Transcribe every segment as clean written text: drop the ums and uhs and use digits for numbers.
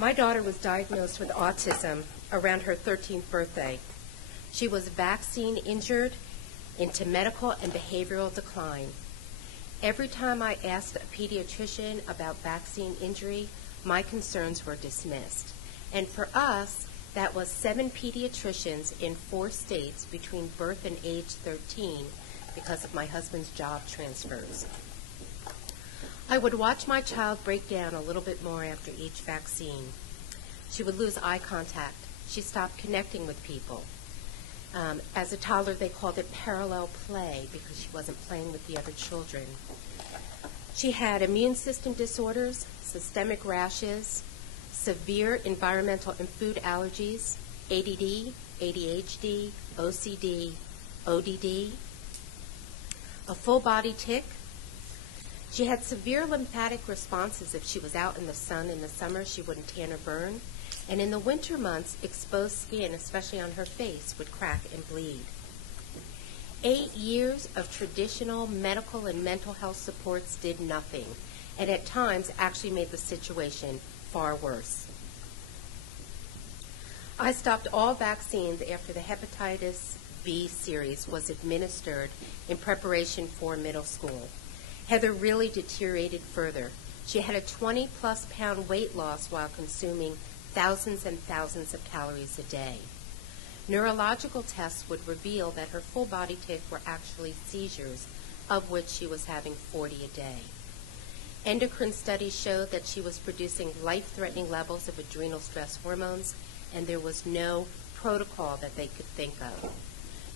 My daughter was diagnosed with autism around her 13th birthday. She was vaccine injured into medical and behavioral decline. Every time I asked a pediatrician about vaccine injury, my concerns were dismissed. And for us, that was 7 pediatricians in 4 states between birth and age 13 because of my husband's job transfers. I would watch my child break down a little bit more after each vaccine. She would lose eye contact. She stopped connecting with people. As a toddler, they called it parallel play because she wasn't playing with the other children. She had immune system disorders, systemic rashes, severe environmental and food allergies, ADD, ADHD, OCD, ODD, a full body tic. She had severe lymphatic responses. If she was out in the sun in the summer, she wouldn't tan or burn. And in the winter months, exposed skin, especially on her face, would crack and bleed. 8 years of traditional medical and mental health supports did nothing, and at times actually made the situation far worse. I stopped all vaccines after the hepatitis B series was administered in preparation for middle school. Heather really deteriorated further. She had a 20-plus pound weight loss while consuming thousands and thousands of calories a day. Neurological tests would reveal that her full body tic were actually seizures, of which she was having 40 a day. Endocrine studies showed that she was producing life-threatening levels of adrenal stress hormones, and there was no protocol that they could think of.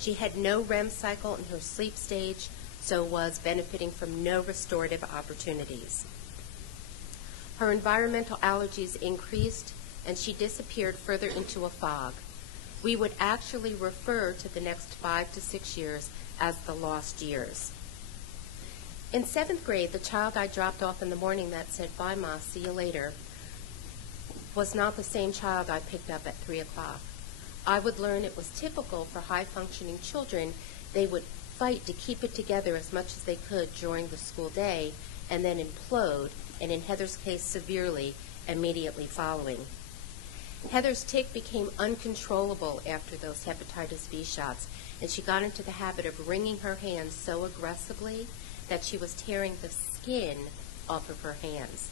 She had no REM cycle in her sleep stage, so was benefiting from no restorative opportunities. Her environmental allergies increased, and she disappeared further into a fog. We would actually refer to the next 5 to 6 years as the lost years. In 7th grade, the child I dropped off in the morning that said, "Bye, Ma, see you later," was not the same child I picked up at 3 o'clock. I would learn it was typical for high-functioning children. They would fight to keep it together as much as they could during the school day and then implode, and in Heather's case, severely, immediately following. Heather's tic became uncontrollable after those hepatitis B shots, and she got into the habit of wringing her hands so aggressively that she was tearing the skin off of her hands.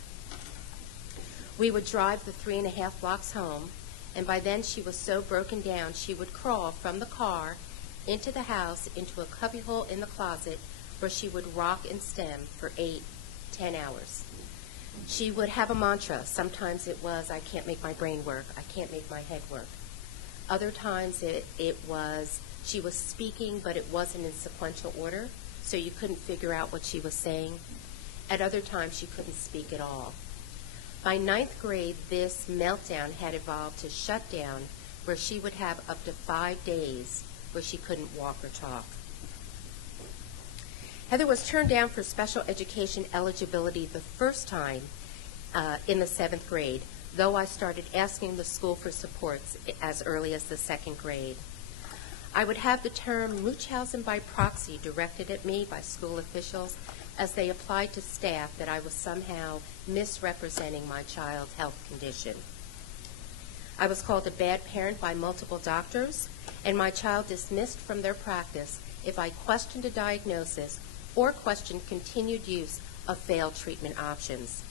We would drive the 3.5 blocks home, and by then she was so broken down she would crawl from the car into the house into a cubbyhole in the closet where she would rock and stem for 8-10 hours. She would have a mantra. Sometimes it was, "I can't make my brain work. I can't make my head work." Other times it was, she was speaking, but it wasn't in sequential order, so you couldn't figure out what she was saying. At other times, she couldn't speak at all. By 9th grade, this meltdown had evolved to shutdown, where she would have up to 5 days where she couldn't walk or talk. Heather was turned down for special education eligibility the first time in the 7th grade, though I started asking the school for supports as early as the 2nd grade. I would have the term Munchausen by proxy directed at me by school officials as they applied to staff that I was somehow misrepresenting my child's health condition. I was called a bad parent by multiple doctors, and my child dismissed from their practice if I questioned a diagnosis or questioned continued use of failed treatment options.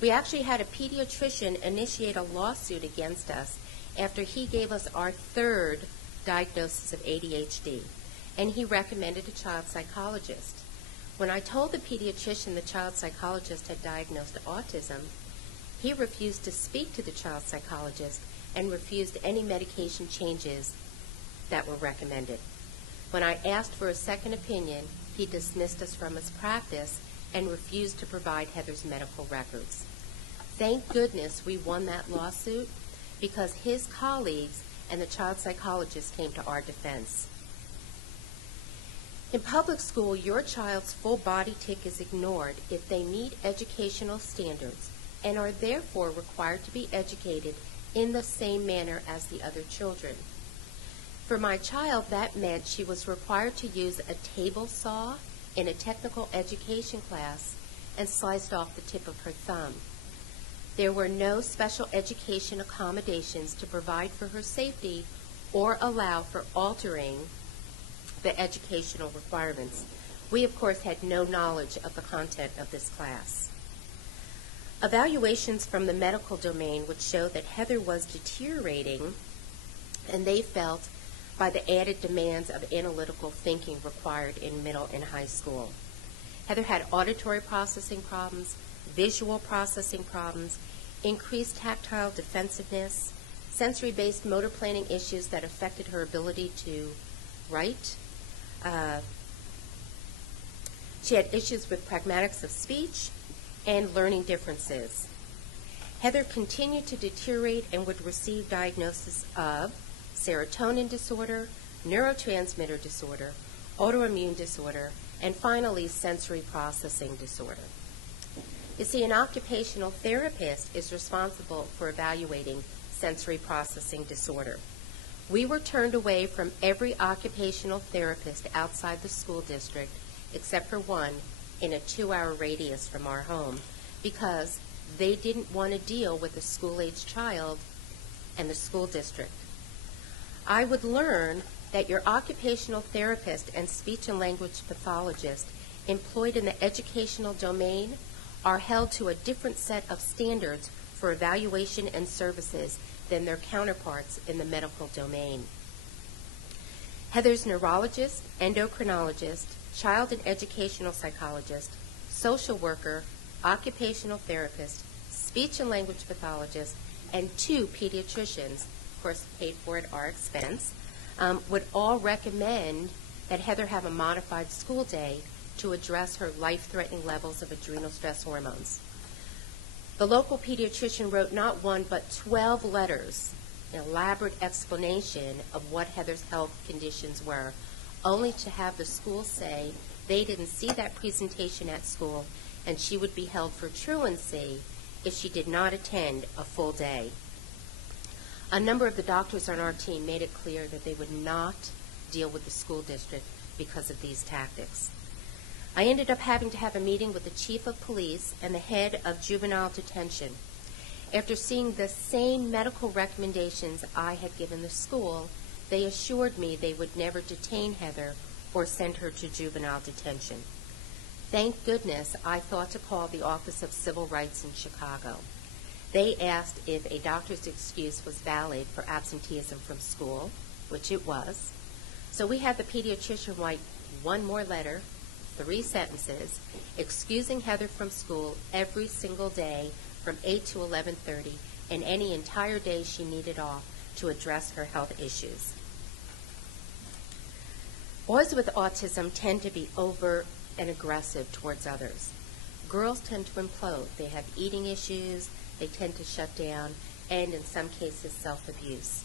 We actually had a pediatrician initiate a lawsuit against us after he gave us our 3rd diagnosis of ADHD, and he recommended a child psychologist. When I told the pediatrician the child psychologist had diagnosed autism, he refused to speak to the child psychologist and refused any medication changes that were recommended. When I asked for a second opinion, he dismissed us from his practice and refused to provide Heather's medical records. Thank goodness we won that lawsuit because his colleagues and the child psychologist came to our defense. In public school, your child's full body tic is ignored if they meet educational standards and are therefore required to be educated in the same manner as the other children. For my child, that meant she was required to use a table saw in a technical education class and sliced off the tip of her thumb. There were no special education accommodations to provide for her safety or allow for altering the educational requirements. We, of course, had no knowledge of the content of this class. Evaluations from the medical domain would show that Heather was deteriorating, and they felt by the added demands of analytical thinking required in middle and high school. Heather had auditory processing problems, visual processing problems, increased tactile defensiveness, sensory-based motor planning issues that affected her ability to write. She had issues with pragmatics of speech and learning differences. Heather continued to deteriorate and would receive diagnosis of serotonin disorder, neurotransmitter disorder, autoimmune disorder, and finally sensory processing disorder. You see, an occupational therapist is responsible for evaluating sensory processing disorder. We were turned away from every occupational therapist outside the school district except for one in a 2-hour radius from our home because they didn't want to deal with a school-age child and the school district. I would learn that your occupational therapist and speech and language pathologist employed in the educational domain are held to a different set of standards for evaluation and services than their counterparts in the medical domain. Heather's neurologist, endocrinologist, child and educational psychologist, social worker, occupational therapist, speech and language pathologist, and 2 pediatricians, of course paid for at our expense, would all recommend that Heather have a modified school day to address her life-threatening levels of adrenal stress hormones. The local pediatrician wrote not 1 but 12 letters, an elaborate explanation of what Heather's health conditions were, only to have the school say they didn't see that presentation at school and she would be held for truancy if she did not attend a full day. A number of the doctors on our team made it clear that they would not deal with the school district because of these tactics. I ended up having to have a meeting with the chief of police and the head of juvenile detention. After seeing the same medical recommendations I had given the school, they assured me they would never detain Heather or send her to juvenile detention. Thank goodness I thought to call the Office of Civil Rights in Chicago. They asked if a doctor's excuse was valid for absenteeism from school, which it was. So we had the pediatrician write 1 more letter, 3 sentences, excusing Heather from school every single day from 8 to 11:30 and any entire day she needed off to address her health issues. Boys with autism tend to be over and aggressive towards others. Girls tend to implode. They have eating issues, they tend to shut down, and in some cases self-abuse.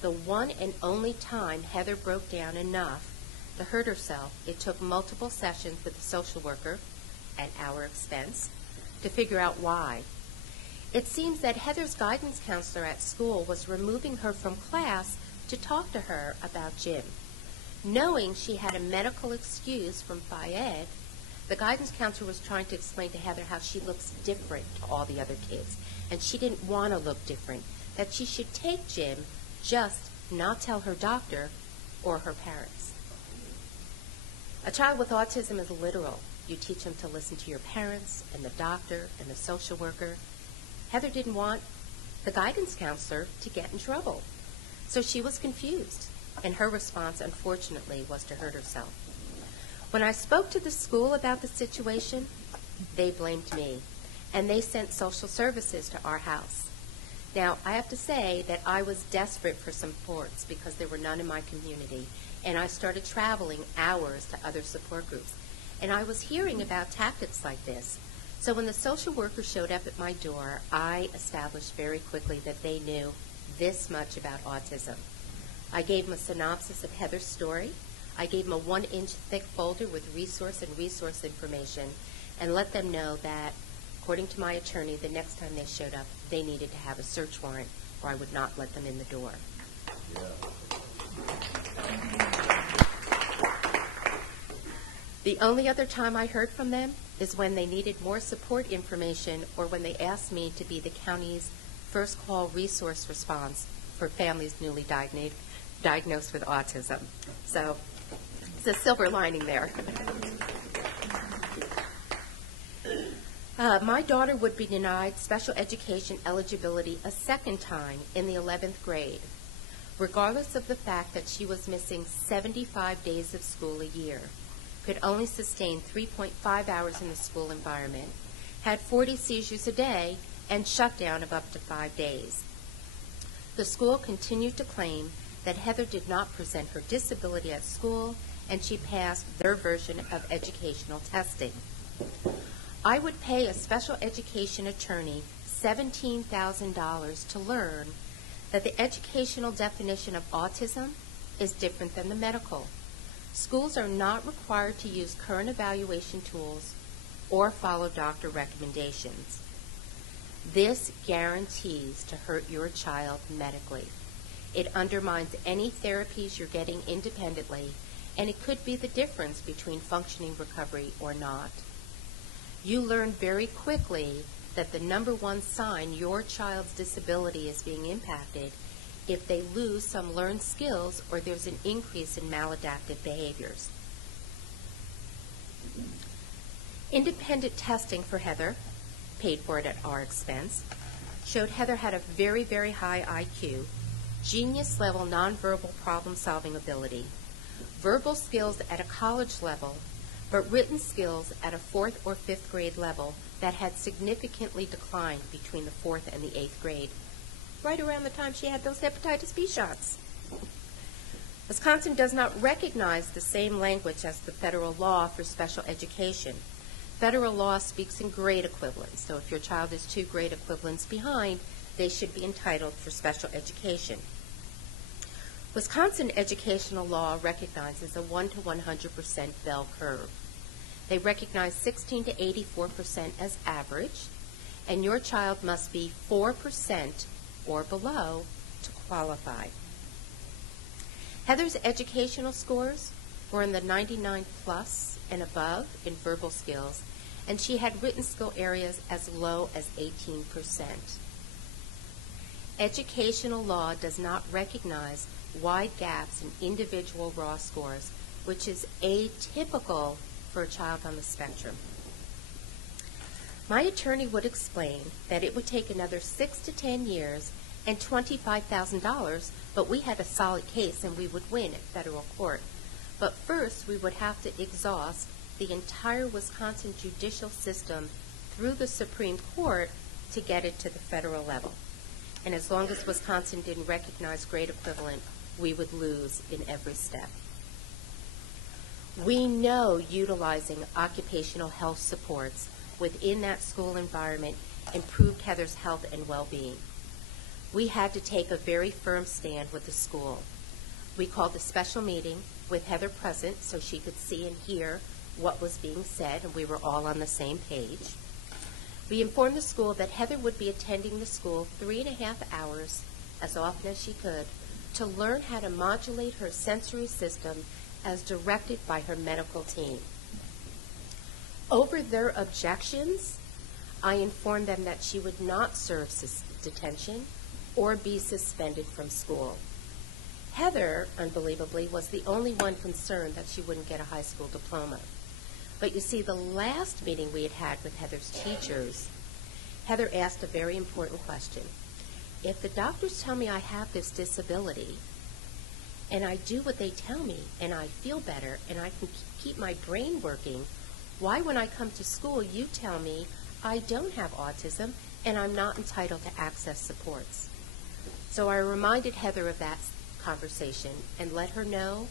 The one and only time Heather broke down enough to hurt herself, it took multiple sessions with a social worker at our expense to figure out why. It seems that Heather's guidance counselor at school was removing her from class to talk to her about gym. Knowing she had a medical excuse from Fayed, the guidance counselor was trying to explain to Heather how she looks different to all the other kids, and she didn't want to look different, that she should take gym, just not tell her doctor or her parents. A child with autism is literal. You teach them to listen to your parents and the doctor and the social worker. Heather didn't want the guidance counselor to get in trouble, so she was confused, and her response, unfortunately, was to hurt herself. When I spoke to the school about the situation, they blamed me, and they sent social services to our house. Now, I have to say that I was desperate for some supports because there were none in my community, and I started traveling hours to other support groups. And I was hearing about tactics like this. So when the social worker showed up at my door, I established very quickly that they knew this much about autism. I gave them a synopsis of Heather's story. I gave them a 1-inch thick folder with resource information and let them know that, according to my attorney, the next time they showed up, they needed to have a search warrant or I would not let them in the door. Yeah. The only other time I heard from them is when they needed more support information or when they asked me to be the county's first call resource response for families newly diagnosed with autism. So it's a silver lining there. My daughter would be denied special education eligibility a second time in the 11th grade, regardless of the fact that she was missing 75 days of school a year, could only sustain 3.5 hours in the school environment, had 40 seizures a day, and shut down of up to 5 days. The school continued to claim that Heather did not present her disability at school, and she passed their version of educational testing. I would pay a special education attorney $17,000 to learn that the educational definition of autism is different than the medical. Schools are not required to use current evaluation tools or follow doctor recommendations. This guarantees to hurt your child medically. It undermines any therapies you're getting independently, and it could be the difference between functioning recovery or not. You learn very quickly that the number one sign your child's disability is being impacted if they lose some learned skills or there's an increase in maladaptive behaviors. Independent testing for Heather, paid for it at our expense, showed Heather had a very, very high IQ, genius-level nonverbal problem-solving ability, verbal skills at a college level, but written skills at a 4th or 5th grade level that had significantly declined between the 4th and the 8th grade, right around the time she had those hepatitis B shots. Wisconsin does not recognize the same language as the federal law for special education. Federal law speaks in grade equivalents, so if your child is 2 grade equivalents behind, they should be entitled for special education. Wisconsin educational law recognizes a 1 to 100% bell curve. They recognize 16 to 84% as average, and your child must be 4% or below to qualify. Heather's educational scores were in the 99 plus and above in verbal skills, and she had written skill areas as low as 18%. Educational law does not recognize wide gaps in individual raw scores, which is atypical for a child on the spectrum. My attorney would explain that it would take another 6 to 10 years and $25,000, but we had a solid case and we would win at federal court. But first, we would have to exhaust the entire Wisconsin judicial system through the Supreme Court to get it to the federal level. And as long as Wisconsin didn't recognize grade equivalent, we would lose in every step. We know utilizing occupational health supports within that school environment improved Heather's health and well-being. We had to take a very firm stand with the school. We called a special meeting with Heather present so she could see and hear what was being said, and we were all on the same page. We informed the school that Heather would be attending the school 3.5 hours as often as she could to learn how to modulate her sensory system as directed by her medical team. Over their objections, I informed them that she would not serve detention or be suspended from school. Heather, unbelievably, was the only one concerned that she wouldn't get a high school diploma. But you see, the last meeting we had with Heather's teachers, Heather asked a very important question. If the doctors tell me I have this disability, and I do what they tell me, and I feel better, and I can keep my brain working, why, when I come to school, you tell me I don't have autism and I'm not entitled to access supports? So I reminded Heather of that conversation and let her know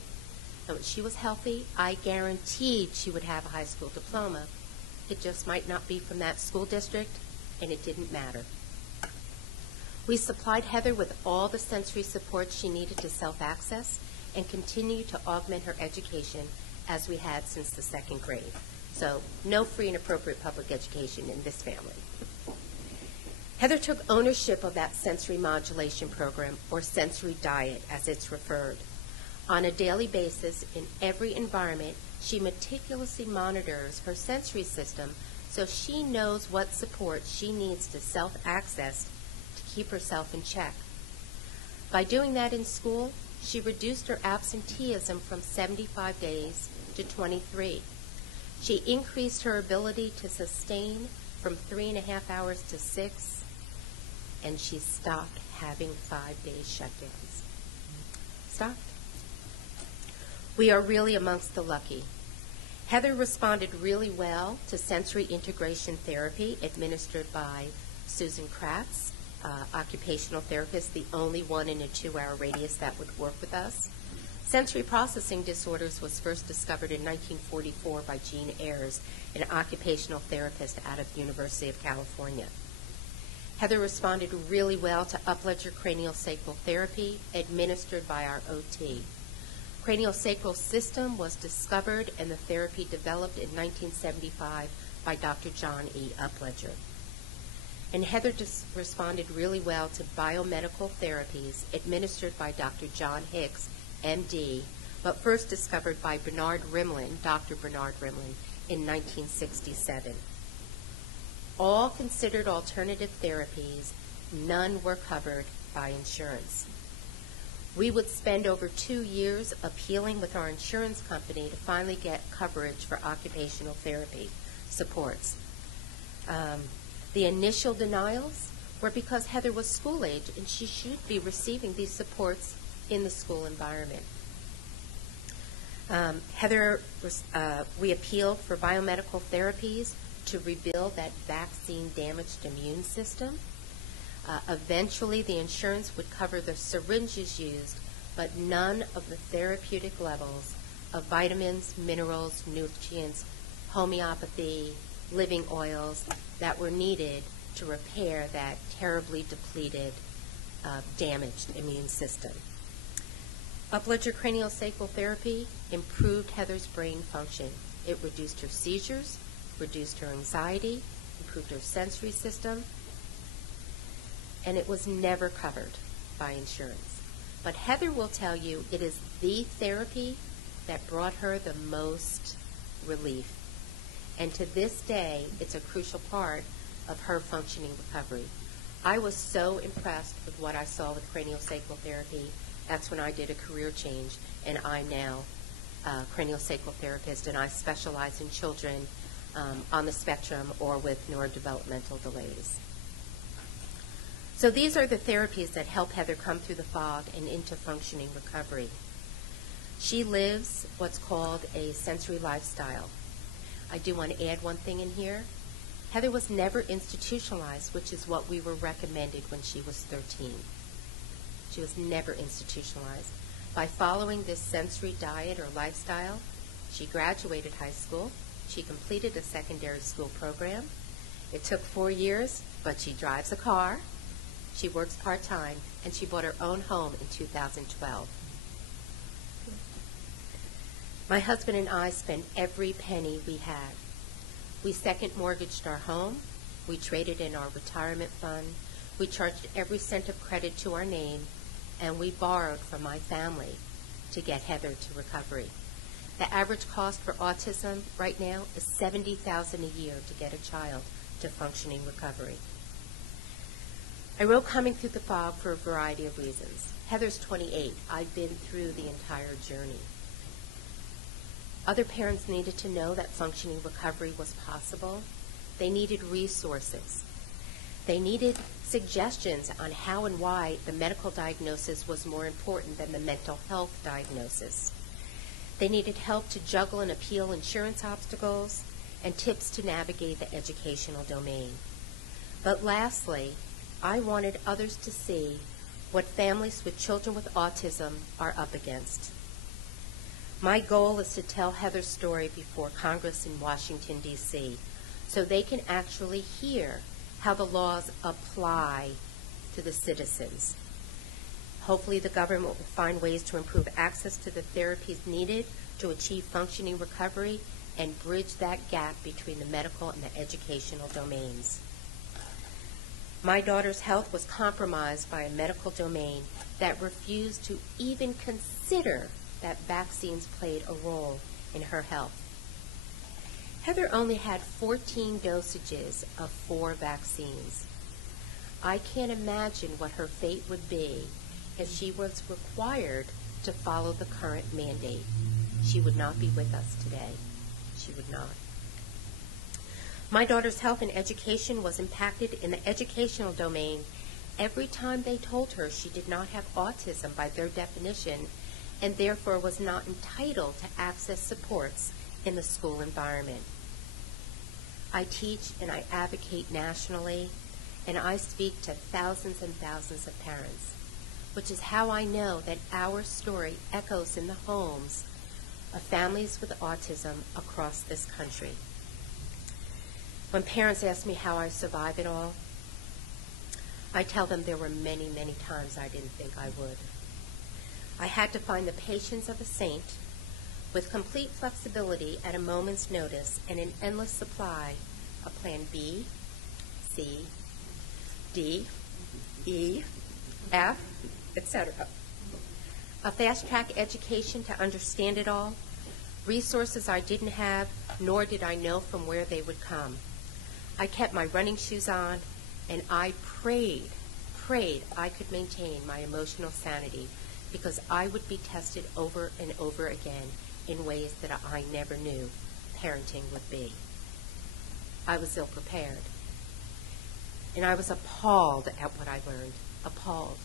that when she was healthy, I guaranteed she would have a high school diploma. It just might not be from that school district, and it didn't matter. We supplied Heather with all the sensory support she needed to self-access and continue to augment her education as we had since the 2nd grade. So no free and appropriate public education in this family. Heather took ownership of that sensory modulation program, or sensory diet as it's referred. On a daily basis, in every environment, she meticulously monitors her sensory system so she knows what support she needs to self-access to keep herself in check. By doing that in school, she reduced her absenteeism from 75 days to 23. She increased her ability to sustain from 3.5 hours to 6, and she stopped having 5-day shutdowns. Stopped. We are really amongst the lucky. Heather responded really well to sensory integration therapy administered by Susan Kratz, occupational therapist, the only one in a 2-hour radius that would work with us. Sensory processing disorders was first discovered in 1944 by Jean Ayers, an occupational therapist out of the University of California. Heather responded really well to upledger craniosacral therapy administered by our OT. Craniosacral system was discovered and the therapy developed in 1975 by Dr. John E. Upledger. And Heather responded really well to biomedical therapies administered by Dr. John Hicks, MD, but first discovered by Bernard Rimlin, Dr. Bernard Rimlin, in 1967. All considered alternative therapies, none were covered by insurance. We would spend over 2 years appealing with our insurance company to finally get coverage for occupational therapy supports. The initial denials were because Heather was school age and she should be receiving these supports in the school environment. We appealed for biomedical therapies to rebuild that vaccine-damaged immune system. Eventually, the insurance would cover the syringes used, but none of the therapeutic levels of vitamins, minerals, nutrients, homeopathy, living oils that were needed to repair that terribly depleted, damaged immune system. Upledger craniosacral therapy improved Heather's brain function. It reduced her seizures, reduced her anxiety, improved her sensory system, and it was never covered by insurance. But Heather will tell you it is the therapy that brought her the most relief. And to this day, it's a crucial part of her functioning recovery. I was so impressed with what I saw with craniosacral therapy. That's when I did a career change, and I'm now a craniosacral therapist, and I specialize in children on the spectrum or with neurodevelopmental delays. So these are the therapies that help Heather come through the fog and into functioning recovery. She lives what's called a sensory lifestyle. I do want to add one thing in here. Heather was never institutionalized, which is what we were recommended when she was 13. She was never institutionalized. By following this sensory diet or lifestyle, she graduated high school. She completed a secondary school program. It took 4 years, but she drives a car. She works part-time, and she bought her own home in 2012. My husband and I spent every penny we had. We second mortgaged our home. We traded in our retirement fund. We charged every cent of credit to our name, and we borrowed from my family to get Heather to recovery. The average cost for autism right now is $70,000 a year to get a child to functioning recovery. I wrote Coming Through the Fog for a variety of reasons. Heather's 28. I've been through the entire journey. Other parents needed to know that functioning recovery was possible. They needed resources. They needed suggestions on how and why the medical diagnosis was more important than the mental health diagnosis. They needed help to juggle and appeal insurance obstacles and tips to navigate the educational domain. But lastly, I wanted others to see what families with children with autism are up against. My goal is to tell Heather's story before Congress in Washington, D.C., so they can actually hear how the laws apply to the citizens. Hopefully the government will find ways to improve access to the therapies needed to achieve functioning recovery and bridge that gap between the medical and the educational domains. My daughter's health was compromised by a medical domain that refused to even consider that vaccines played a role in her health. Heather only had 14 dosages of 4 vaccines. I can't imagine what her fate would be if she was required to follow the current mandate. She would not be with us today. She would not. My daughter's health and education was impacted in the educational domain every time they told her she did not have autism by their definition and therefore was not entitled to access supports in the school environment. I teach and I advocate nationally, and I speak to thousands and thousands of parents, which is how I know that our story echoes in the homes of families with autism across this country. When parents ask me how I survive it all, I tell them there were many, many times I didn't think I would. I had to find the patience of a saint with complete flexibility at a moment's notice and an endless supply of plan B, C, D, E, F, etc. A fast-track education to understand it all, resources I didn't have, nor did I know from where they would come. I kept my running shoes on, and I prayed I could maintain my emotional sanity because I would be tested over and over again in ways that I never knew parenting would be. I was ill-prepared, and I was appalled at what I learned, appalled,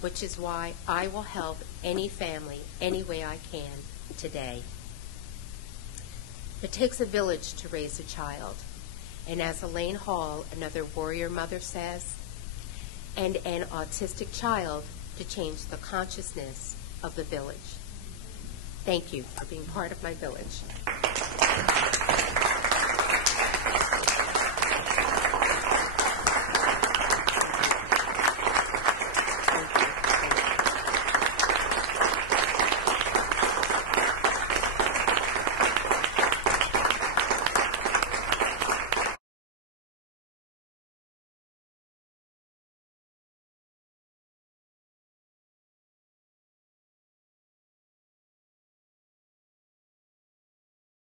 which is why I will help any family any way I can today. It takes a village to raise a child, and as Elaine Hall, another warrior mother, says, and an autistic child to change the consciousness of the village. Thank you for being part of my village.